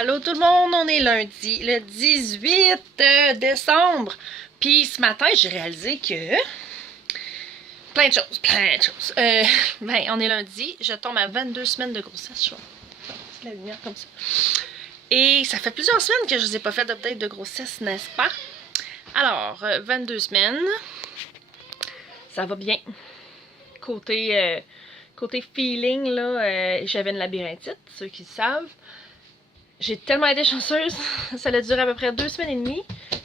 Allô tout le monde, on est lundi, le 18 décembre. Puis ce matin, j'ai réalisé que... Plein de choses. Ben, on est lundi, je tombe à 22 semaines de grossesse. Je vois la lumière comme ça. Et ça fait plusieurs semaines que je vous ai pas fait d'update de grossesse, n'est-ce pas? Alors, 22 semaines. Ça va bien. Côté feeling, là, j'avais une labyrinthite, ceux qui le savent. J'ai tellement été chanceuse, ça a duré à peu près 2 semaines et demie.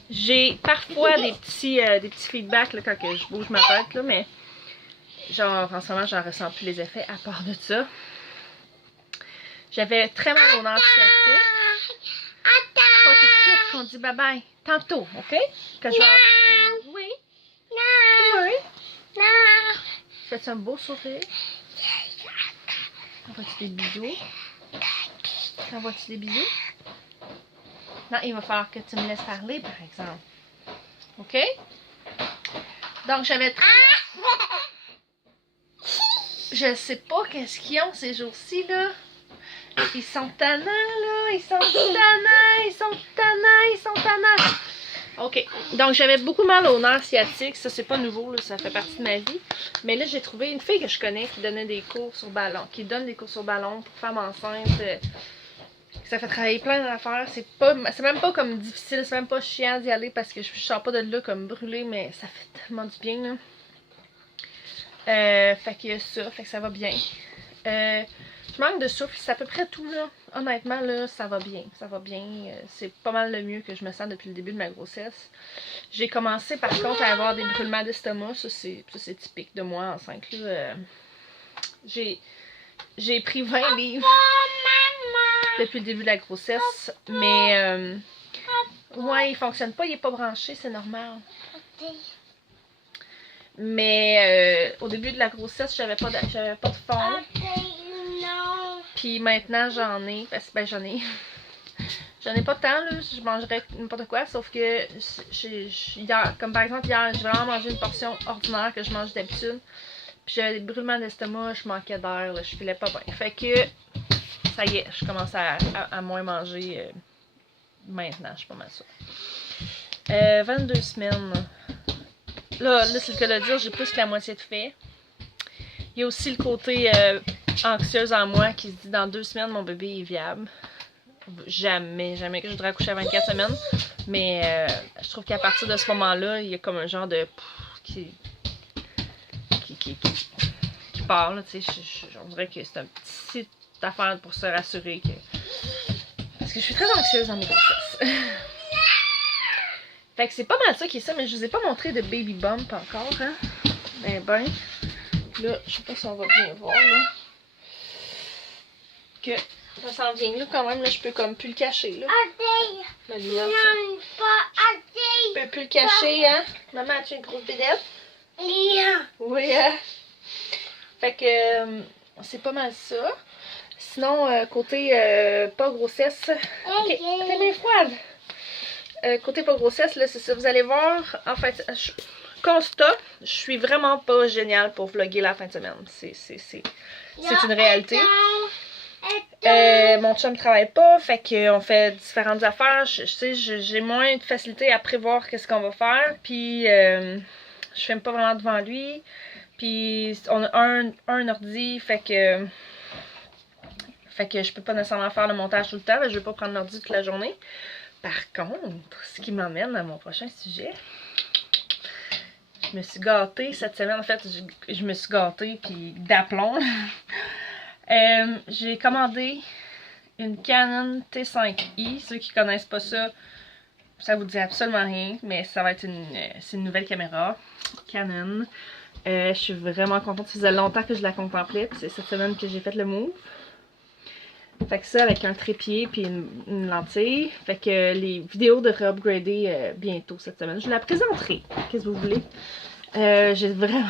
J'ai parfois des petits feedbacks là, quand que je bouge ma tête, là, mais genre en ce moment j'en ressens plus les effets à part de ça. J'avais très mal au nerf sciatique. Pas tout de suite qu'on dit bye bye. Tantôt, ok? Que je vais... Oui. Oui. Fais-tu un beau sourire? Envoies-tu des bisous? Envoies-tu des bisous? Non, il va falloir que tu me laisses parler, par exemple. OK? Donc, j'avais très... Je sais pas qu'est-ce qu'ils ont ces jours-ci, là. Ils sont tannants, là. Ils sont tannants. OK. Donc, j'avais beaucoup mal au nerf sciatique. Ça, c'est pas nouveau, là. Ça fait partie de ma vie. Mais là, j'ai trouvé une fille que je connais qui donnait des cours sur ballon. Qui donne des cours sur ballon pour femmes enceintes. Ça fait travailler plein d'affaires. C'est même pas comme difficile. C'est même pas chiant d'y aller parce que je sors pas de là comme brûlée. Mais ça fait tellement du bien, là. Fait qu'il y a ça. Fait que ça va bien. Je manque de souffle, c'est à peu près tout là. Honnêtement là, ça va bien. C'est pas mal le mieux que je me sens depuis le début de ma grossesse. J'ai commencé par contre à avoir des brûlements d'estomac. Ça c'est typique de moi enceinte là. J'ai pris 20 livres depuis le début de la grossesse. Mais ouais, il fonctionne pas, il est pas branché, c'est normal. Mais au début de la grossesse, j'avais pas de fond. Puis maintenant j'en ai, parce que ben j'en ai pas tant là, je mangerais n'importe quoi, sauf que hier, comme par exemple hier, j'ai vraiment mangé une portion ordinaire que je mange d'habitude. Puis j'avais des brûlements d'estomac, je manquais d'air, je filais pas bien. Fait que ça y est, je commence à moins manger maintenant, je suis pas mal sûre. 22 semaines. Là c'est le cas de dire, j'ai plus que la moitié de fait. Il y a aussi le côté anxieuse en moi qui se dit dans 2 semaines mon bébé est viable. Jamais que je voudrais accoucher à 24 semaines. Mais je trouve qu'à partir de ce moment-là, il y a comme un genre de qui part. Tu sais, on dirait que c'est un petit affaire pour se rassurer que. Parce que je suis très anxieuse dans mes grossesses. Fait que c'est pas mal ça qui est ça, mais je vous ai pas montré de baby bump encore, hein. Ben. Là, je sais pas si on va bien voir, là. Que ça s'en vient, là, quand même, là, je peux comme plus le cacher, là. La lumière, je peux plus le cacher, hein. Maman, as-tu une grosse bédette? Oui, hein. Fait que c'est pas mal ça. Sinon, côté pas grossesse... Ok, t'es bien froide. Côté pas grossesse, là, c'est ça. Vous allez voir, en fait... Constat, je suis vraiment pas géniale pour vlogger la fin de semaine. C'est une réalité. Mon chum travaille pas, fait qu'on fait différentes affaires. J'ai moins de facilité à prévoir qu'est-ce qu'on va faire. Puis, je filme pas vraiment devant lui. Puis, on a un ordi, fait que je peux pas nécessairement faire le montage tout le temps. Je vais pas prendre l'ordi toute la journée. Par contre, ce qui m'amène à mon prochain sujet... Je me suis gâtée cette semaine, en fait, je me suis gâtée, puis d'aplomb. J'ai commandé une Canon T5i. Ceux qui connaissent pas ça, ça vous dit absolument rien, mais ça va être c'est une nouvelle caméra Canon. Je suis vraiment contente, ça faisait longtemps que je la contemplais, puis c'est cette semaine que j'ai fait le move. Fait que ça avec un trépied puis une lentille. Fait que les vidéos devraient upgrader bientôt cette semaine. Je la présenterai. Qu'est-ce que vous voulez? J'ai vraiment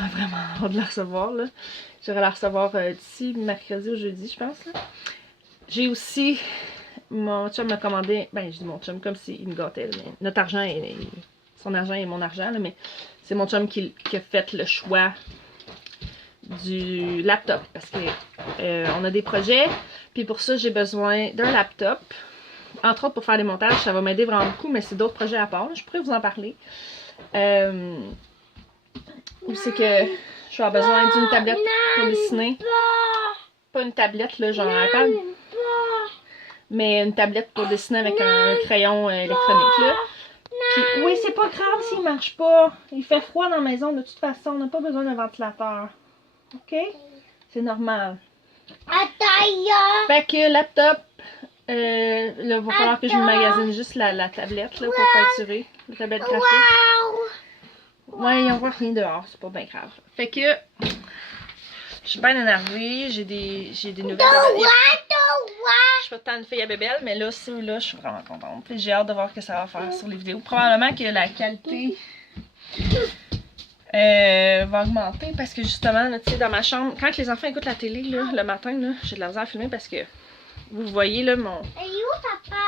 hâte de la recevoir, là. J'aurais la recevoir d'ici mercredi ou jeudi, je pense, là. J'ai aussi... Mon chum m'a commandé... Ben, je dis mon chum comme s'il me gâtait, mais notre argent est... Son argent est mon argent, là, mais c'est mon chum qui a fait le choix du laptop. Parce que on a des projets, puis pour ça, j'ai besoin d'un laptop. entre autres pour faire des montages, ça va m'aider vraiment beaucoup, mais c'est d'autres projets à part. Là. Je pourrais vous en parler. Ou c'est que je vais avoir besoin d'une tablette pour dessiner. Pas une tablette, là, genre un iPad. Mais une tablette pour dessiner avec un crayon électronique, là. Puis, oui, c'est pas grave s'il marche pas. Il fait froid dans la maison, de toute façon. On n'a pas besoin d'un ventilateur. OK? C'est normal. Fait que laptop, là, il va falloir que je me magasine juste la tablette, là, pour facturer. La tablette graphique. Ouais, on voit rien dehors, c'est pas bien grave. Fait que, je suis bien énervée, j'ai des nouvelles. Je suis pas tant une fille à bébelle, mais là, je suis vraiment contente. J'ai hâte de voir ce que ça va faire sur les vidéos. Probablement que la qualité va augmenter parce que justement, tu sais, dans ma chambre, quand les enfants écoutent la télé, là, le matin, là, j'ai de la misère à filmer parce que vous voyez là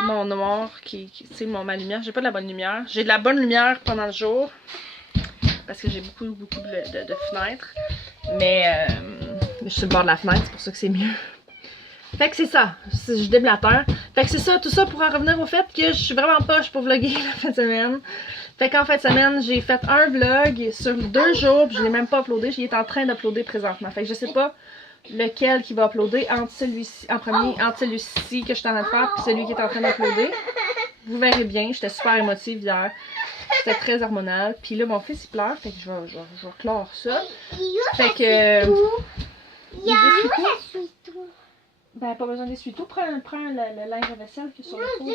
mon noir tu sais, ma lumière, j'ai pas de la bonne lumière. J'ai de la bonne lumière pendant le jour parce que j'ai beaucoup de fenêtres. Mais je suis sur le bord de la fenêtre, c'est pour ça que c'est mieux. Fait que c'est ça, je déblatère. Fait que c'est ça, tout ça pour en revenir au fait que je suis vraiment poche pour vlogger la fin de semaine. Fait qu'en fin de semaine, j'ai fait un vlog sur 2 jours, puis je l'ai même pas uploadé, j'y est en train d'uploader présentement. Fait que je sais pas lequel qui va uploader entre celui-ci, en premier, entre celui-ci que je suis en train de faire, puis celui qui est en train d'uploader. Vous verrez bien, j'étais super émotive hier. C'était très hormonal. Puis là, mon fils il pleure, fait que je vais clore ça. Fait que. Ben, pas besoin d'essuie-tout. Prends le linge à vaisselle qui est sur le four.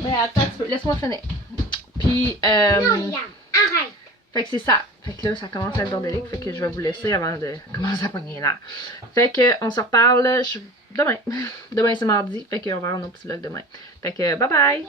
Ben, attends un petit peu. Laisse-moi finir. Puis, Arrête. fait que c'est ça. Fait que là, ça commence à être bordélique. Fait que je vais vous laisser avant de commencer à pogner l'air. Fait que, on se reparle demain. Demain, c'est mardi. Fait qu'on va avoir nos petits vlogs demain. Fait que, bye bye!